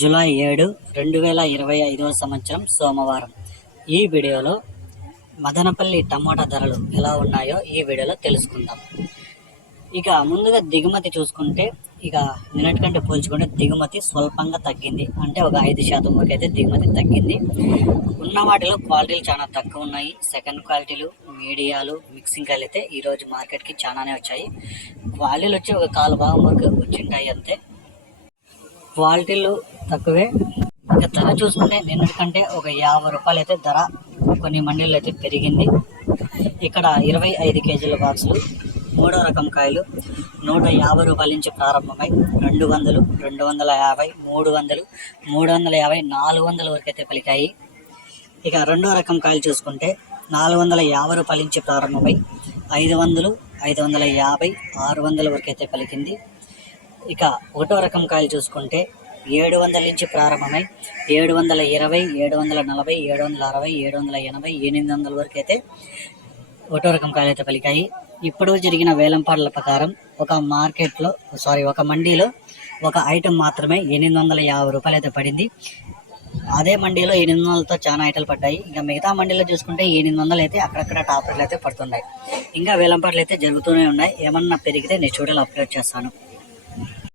July 7, 2025 సంవత్సరం సోమవారం. ఈ వీడియోలో మదనపల్లి టమోటా ధరలు ఎలా ఉన్నాయో ఈ వీడియోలో తెలుసుకుందాం. ఇక ముందుగా దిగుమతి చూసుకుంటే ఇక నిన్నటికంటే పోల్చుకుంటే దిగుమతి స్వల్పంగా తగ్గింది. అంటే ఒక 5% వరకు అయితే దిగుమతి తగ్గింది. ఉన్న వాటిలో క్వాలిటీలు చాలా తక్కువ ఉన్నాయి. సెకండ్ క్వాలిటీలు, మీడియాలు, మిక్సింగ్ కాయలు అయితే ఈరోజు మార్కెట్కి చాలానే వచ్చాయి. క్వాలిటీలు వచ్చి ఒక 1/4 భాగం వరకు వచ్చింటాయి అంతే. క్వాలిటీలు తక్కువే. ఇక ధర చూసుకుంటే నిన్నటి కంటే ఒక 50 రూపాయలు అయితే ధర కొన్ని మండీల్లో అయితే పెరిగింది. ఇక్కడ 25 కేజీల బాక్సులు, 3వ రకం కాయలు 150 రూపాయల నుంచి ప్రారంభమై 200, 250, 300, 350, 400 వరకు అయితే పలికాయి. ఇక 2వ రకం కాయలు చూసుకుంటే 450 రూపాయల నుంచి ప్రారంభమై 500, 550, 600 వరకు అయితే పలికింది. ఇక 1వ రకం కాయలు చూసుకుంటే 700 నుంచి ప్రారంభమై 720, 740, 760, 780, 800 వరకు అయితే 1వ రకం కాయలు అయితే పలికాయి. ఇప్పుడు జరిగిన వేలంపాట్ల ప్రకారం ఒక మండీలో ఒక ఐటెం మాత్రమే 850 రూపాయలు అయితే పడింది. అదే మండీలో 800తో చాలా ఐటలు పడ్డాయి. ఇంకా మిగతా మండీలో చూసుకుంటే 800 అయితే అక్కడక్కడ టాప్ రేట్లు అయితే పడుతున్నాయి. ఇంకా వేలంపాట్లు అయితే జరుగుతూనే ఉన్నాయి. ఏమన్నా పెరిగితే నెక్స్ట్ వీడియోలో అప్లోడ్ చేస్తాను.